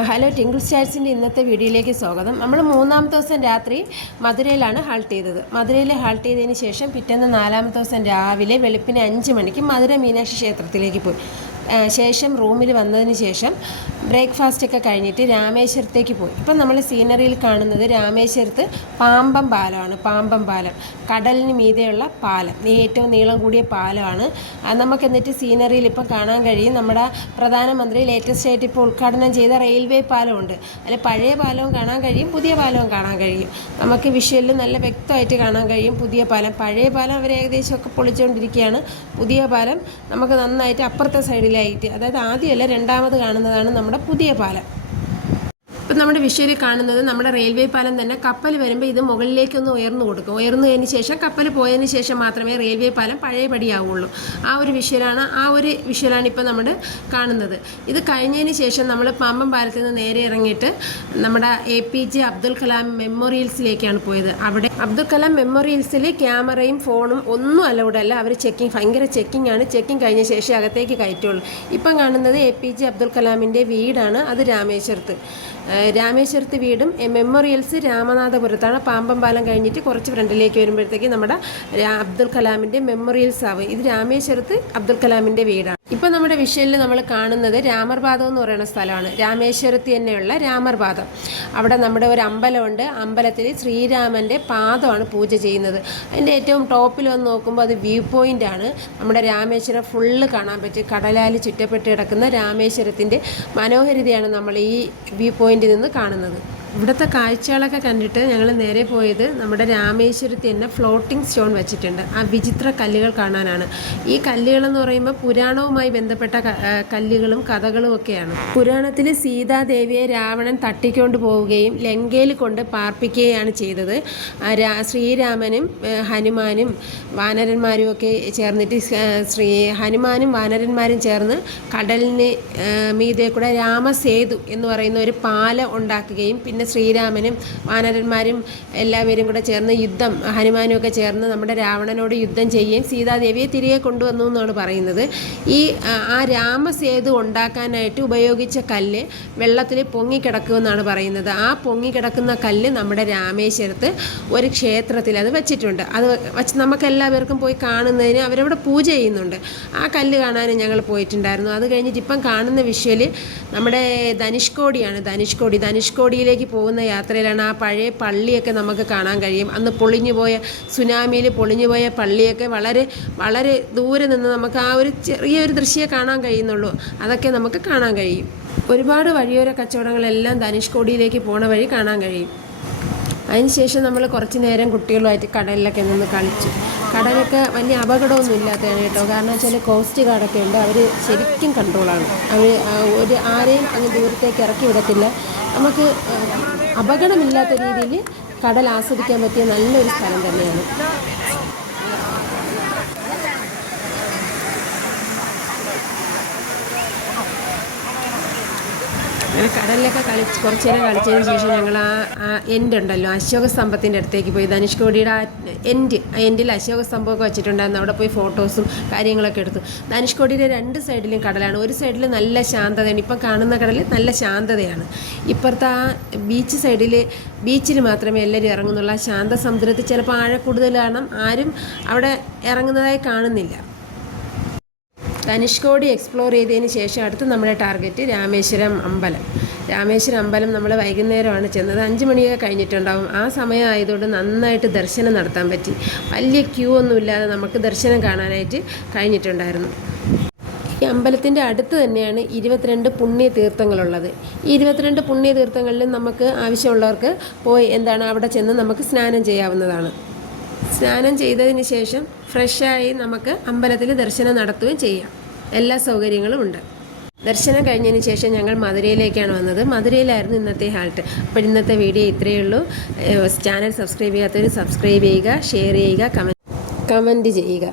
Hello twinkle സ്റ്റാർസിന്റെ ഇന്നത്തെ വീഡിയോയിലേക്ക് സ്വാഗതം. നമ്മൾ മൂന്നാമത്തെ ദിവസം രാത്രി മധുരയിലാണ് ഹാൾട്ട് ചെയ്തത്. മധുരയിൽ ഹാൾട്ട് ചെയ്തതിന് ശേഷം പിറ്റേന്ന് നാലാമത്തെ ദിവസം രാവിലെ വെളുപ്പിന് അഞ്ച് മണിക്ക് മധുര മീനാക്ഷി ക്ഷേത്രത്തിലേക്ക് പോയി. ശേഷം റൂമിൽ വന്നതിന് ശേഷം ബ്രേക്ക്ഫാസ്റ്റ് ഒക്കെ കഴിഞ്ഞിട്ട് രാമേശ്വരത്തേക്ക് പോയി. ഇപ്പം നമ്മൾ സീനറിയിൽ കാണുന്നത് രാമേശ്വരത്ത് പാമ്പം പാലമാണ് പാമ്പം പാലം. കടലിന് മീതെയുള്ള പാലം. ഏറ്റവും നീളം കൂടിയ പാലമാണ്. നമുക്ക് എന്നിട്ട് സീനറിയിൽ ഇപ്പം കാണാൻ കഴിയും. നമ്മുടെ പ്രധാനമന്ത്രി ലേറ്റസ്റ്റ് ആയിട്ട് ഇപ്പോൾ ഉദ്ഘാടനം ചെയ്ത റെയിൽവേ പാലമുണ്ട്. അതിൽ പഴയ പാലവും കാണാൻ കഴിയും പുതിയ പാലവും കാണാൻ കഴിയും. നമുക്ക് വിഷ്വലിൽ നല്ല വ്യക്തമായിട്ട് കാണാൻ കഴിയും പുതിയ പാലം. പഴയ പാലം അവർ ഏകദേശമൊക്കെ പൊളിച്ചുകൊണ്ടിരിക്കുകയാണ് പുതിയ പാലം നമുക്ക് നന്നായിട്ട് അപ്പുറത്തെ സൈഡിലായിട്ട് അതായത് ആദ്യമല്ല രണ്ടാമത് കാണുന്നതാണ് നമ്മുടെ പുതിയ പാലം. ഇപ്പം നമ്മുടെ വിഷയിൽ കാണുന്നത് നമ്മുടെ റെയിൽവേ പാലം തന്നെ കപ്പൽ വരുമ്പോൾ ഇത് മുകളിലേക്കൊന്ന് ഉയർന്നു കൊടുക്കും. ഉയർന്നു കഴിഞ്ഞ ശേഷം കപ്പൽ പോയതിന് ശേഷം മാത്രമേ റെയിൽവേ പാലം പഴയപടിയാവുള്ളൂ. ആ ഒരു വിഷയിലാണ് ആ ഒരു വിഷയിലാണ് ഇപ്പം നമ്മൾ കാണുന്നത്. ഇത് കഴിഞ്ഞതിന് ശേഷം നമ്മൾ പാമ്പം പാലത്തിൽ നിന്ന് നേരെ ഇറങ്ങിയിട്ട് നമ്മുടെ A P J Abdul Kalam മെമ്മോറിയൽസിലേക്കാണ് പോയത്. അവിടെ അബ്ദുൽ കലാം മെമ്മോറിയൽസിൽ ക്യാമറയും ഫോണും ഒന്നും അലൗഡ് അല്ല. അവർ ചെക്കിങ് ഭയങ്കര ചെക്കിംഗ് ആണ്. ചെക്കിംഗ് കഴിഞ്ഞ ശേഷം അകത്തേക്ക് കയറ്റുള്ളൂ. ഇപ്പം കാണുന്നത് എ പി ജെ അബ്ദുൽ കലാമിന്റെ വീടാണ്. അത് രാമേശ്വരത്ത്. രാമേശ്വരത്ത് വീടും മെമ്മോറിയൽസ് രാമനാഥപുരത്താണ്. പാമ്പം പാലം കഴിഞ്ഞിട്ട് കുറച്ച് ഫ്രണ്ടിലേക്ക് വരുമ്പോഴത്തേക്ക് നമ്മുടെ അബ്ദുൽ കലാമിന്റെ മെമ്മോറിയൽസ് ആവും. ഇത് രാമേശ്വരത്ത് അബ്ദുൽ കലാമിന്റെ വീടാണ്. ഇപ്പം നമ്മുടെ വിഷയത്തിൽ നമ്മൾ കാണുന്നത് രാമർപാദം എന്ന് പറയുന്ന സ്ഥലമാണ്. രാമേശ്വരത്ത് തന്നെയുള്ള രാമർപാദം അവിടെ നമ്മുടെ ഒരു അമ്പലമുണ്ട്. അമ്പലത്തിൽ ശ്രീരാമന്റെ പാദമാണ് പൂജ ചെയ്യുന്നത്. അതിന്റെ ഏറ്റവും ടോപ്പിൽ വന്ന് നോക്കുമ്പോൾ അത് വ്യൂ പോയിന്റ് ആണ്. നമ്മുടെ രാമേശ്വരം ഫുള്ള് കാണാൻ പറ്റും. കടലാൽ ചുറ്റപ്പെട്ട് കിടക്കുന്ന രാമേശ്വരത്തിന്റെ മനോഹരിതയാണ് നമ്മൾ ഈ വ്യൂ പോയിന്റിൽ നിന്ന് കാണുന്നത്. ഇവിടുത്തെ കാഴ്ചകളൊക്കെ കണ്ടിട്ട് ഞങ്ങൾ നേരെ പോയത് നമ്മുടെ രാമേശ്വരത്ത് തന്നെ ഫ്ലോട്ടിംഗ് സ്റ്റോൺ വെച്ചിട്ടുണ്ട്. ആ വിചിത്ര കല്ലുകൾ കാണാനാണ്. ഈ കല്ലുകളെന്ന് പറയുമ്പോൾ പുരാണവുമായി ബന്ധപ്പെട്ട കല്ലുകളും കഥകളും ഒക്കെയാണ്. പുരാണത്തിൽ സീതാദേവിയെ രാവണൻ തട്ടിക്കൊണ്ട് പോവുകയും ലങ്കയിൽ കൊണ്ട് പാർപ്പിക്കുകയാണ് ചെയ്തത്. ശ്രീരാമനും ഹനുമാനും വാനരന്മാരും ഒക്കെ ചേർന്നിട്ട് ശ്രീ ഹനുമാനും വാനരന്മാരും ചേർന്ന് കടലിന് മീതെ കൂടെ രാമസേതു എന്ന് പറയുന്ന ഒരു പാലം ഉണ്ടാക്കുകയും പിന്നെ ശ്രീരാമനും വാനരന്മാരും എല്ലാവരും കൂടെ ചേർന്ന് യുദ്ധം ഹനുമാനും ഒക്കെ ചേർന്ന് നമ്മുടെ രാവണനോട് യുദ്ധം ചെയ്യുകയും സീതാദേവിയെ തിരികെ കൊണ്ടുവന്നു എന്നാണ് പറയുന്നത്. ഈ ആ, ആ രാമസേതു ഉണ്ടാക്കാനായിട്ട് ഉപയോഗിച്ച കല്ല് വെള്ളത്തിൽ പൊങ്ങിക്കിടക്കുമെന്നാണ് പറയുന്നത്. ആ പൊങ്ങിക്കിടക്കുന്ന കല്ല് നമ്മുടെ രാമേശ്വരത്ത് ഒരു ക്ഷേത്രത്തിൽ അത് വെച്ചിട്ടുണ്ട്. അത് വച്ച് നമുക്ക് എല്ലാവർക്കും പോയി കാണുന്നതിന് അവരവിടെ പൂജ ചെയ്യുന്നുണ്ട്. ആ കല്ല് കാണാനും ഞങ്ങൾ പോയിട്ടുണ്ടായിരുന്നു. അത് കഴിഞ്ഞിട്ട് ഇപ്പം കാണുന്ന വിഷ്വൽ നമ്മുടെ ധനുഷ്കോടിയാണ്. ധനുഷ്കോടി ധനുഷ്കോടിയിലേക്ക് പോകുന്ന യാത്രയിലാണ് ആ പഴയ പള്ളിയൊക്കെ നമുക്ക് കാണാൻ കഴിയും. അന്ന് പൊളിഞ്ഞു പോയ സുനാമിയിൽ പൊളിഞ്ഞു പോയ പള്ളിയൊക്കെ വളരെ വളരെ ദൂരെ നിന്ന് നമുക്ക് ആ ഒരു ചെറിയൊരു ദൃശ്യമേ കാണാൻ കഴിയുന്നുള്ളൂ. അതൊക്കെ നമുക്ക് കാണാൻ കഴിയും. ഒരുപാട് വഴിയോര കച്ചവടങ്ങളെല്ലാം ധനുഷ്കോടിയിലേക്ക് പോണ വഴി കാണാൻ കഴിയും. അതിനുശേഷം നമ്മൾ കുറച്ച് നേരം കുട്ടികളുമായിട്ട് കടലിലൊക്കെ നിന്ന് കളിച്ചു. കടലൊക്കെ വലിയ അപകടമൊന്നും ഇല്ലാത്തതാണ് കേട്ടോ. കാരണം വെച്ചാൽ കോസ്റ്റ് ഗാർഡൊക്കെ ഉണ്ട്. അവർ ശരിക്കും കൺട്രോളാണ് അവർ ഒരു ആരെയും അങ്ങ് ദൂരത്തേക്ക് ഇറക്കി വിടത്തില്ല. നമുക്ക് അപകടമില്ലാത്ത രീതിയിൽ കടൽ ആസ്വദിക്കാൻ പറ്റിയ നല്ലൊരു സ്ഥലം തന്നെയാണ്. കടലിലൊക്കെ കളിച്ച് കുറച്ച് നേരം കളിച്ചതിന് ശേഷം ഞങ്ങൾ ആ എൻഡ് ഉണ്ടല്ലോ. അശോക സ്തംഭത്തിന്റെ അടുത്തേക്ക് പോയി. ധനുഷ്കോടിയുടെ ആ എൻഡ് ആ എൻഡിൽ അശോക സ്തംഭമൊക്കെ വെച്ചിട്ടുണ്ടായിരുന്നു. അവിടെ പോയി ഫോട്ടോസും കാര്യങ്ങളൊക്കെ എടുത്തു. ധനുഷ്കോടിയുടെ രണ്ട് സൈഡിലും കടലാണ്. ഒരു സൈഡിൽ നല്ല ശാന്തതയാണ്. ഇപ്പം കാണുന്ന കടൽ നല്ല ശാന്തതയാണ്. ഇപ്പുറത്തെ ആ ബീച്ച് സൈഡിൽ ബീച്ചിൽ മാത്രമേ എല്ലാവരും ഇറങ്ങുന്നുള്ളൂ. ആ ശാന്ത സമുദ്രത്തിൽ ചിലപ്പോൾ ആഴ കൂടുതൽ കാരണം ആരും അവിടെ ഇറങ്ങുന്നതായി കാണുന്നില്ല. ധനുഷ്കോടി എക്സ്പ്ലോർ ചെയ്തതിന് ശേഷം അടുത്ത് നമ്മുടെ ടാർഗറ്റ് രാമേശ്വരം അമ്പലം. രാമേശ്വരം അമ്പലം നമ്മൾ വൈകുന്നേരമാണ് ചെന്നത്. അഞ്ച് മണിയൊക്കെ കഴിഞ്ഞിട്ടുണ്ടാവും. ആ സമയം ആയതുകൊണ്ട് നന്നായിട്ട് ദർശനം നടത്താൻ പറ്റി. വലിയ ക്യൂ ഒന്നും ഇല്ലാതെ നമുക്ക് ദർശനം കാണാനായിട്ട് കഴിഞ്ഞിട്ടുണ്ടായിരുന്നു. ഈ അമ്പലത്തിന്റെ അടുത്ത് തന്നെയാണ് ഇരുപത്തിരണ്ട് പുണ്യ തീർത്ഥങ്ങളുള്ളത് ഈ ഇരുപത്തിരണ്ട് പുണ്യ തീർത്ഥങ്ങളിലും നമുക്ക് ആവശ്യമുള്ളവർക്ക് പോയി എന്താണ് അവിടെ ചെന്ന് നമുക്ക് സ്നാനം ചെയ്യാവുന്നതാണ്. സ്നാനം ചെയ്തതിന് ശേഷം ഫ്രഷായി നമുക്ക് അമ്പലത്തിൽ ദർശനം നടത്തുകയും ചെയ്യാം. എല്ലാ സൗകര്യങ്ങളും ഉണ്ട്. ദർശനം കഴിഞ്ഞതിന് ശേഷം ഞങ്ങൾ മധുരയിലേക്കാണ് വന്നത്. മധുരയിലായിരുന്നു ഇന്നത്തെ ഹാൾട്ട്. അപ്പോൾ ഇന്നത്തെ വീഡിയോ ഇത്രയേ ഉള്ളൂ. ചാനൽ സബ്സ്ക്രൈബ് ചെയ്യാത്തവർ സബ്സ്ക്രൈബ് ചെയ്യുക ഷെയർ ചെയ്യുക കമന്റ് കമന്റ് ചെയ്യുക.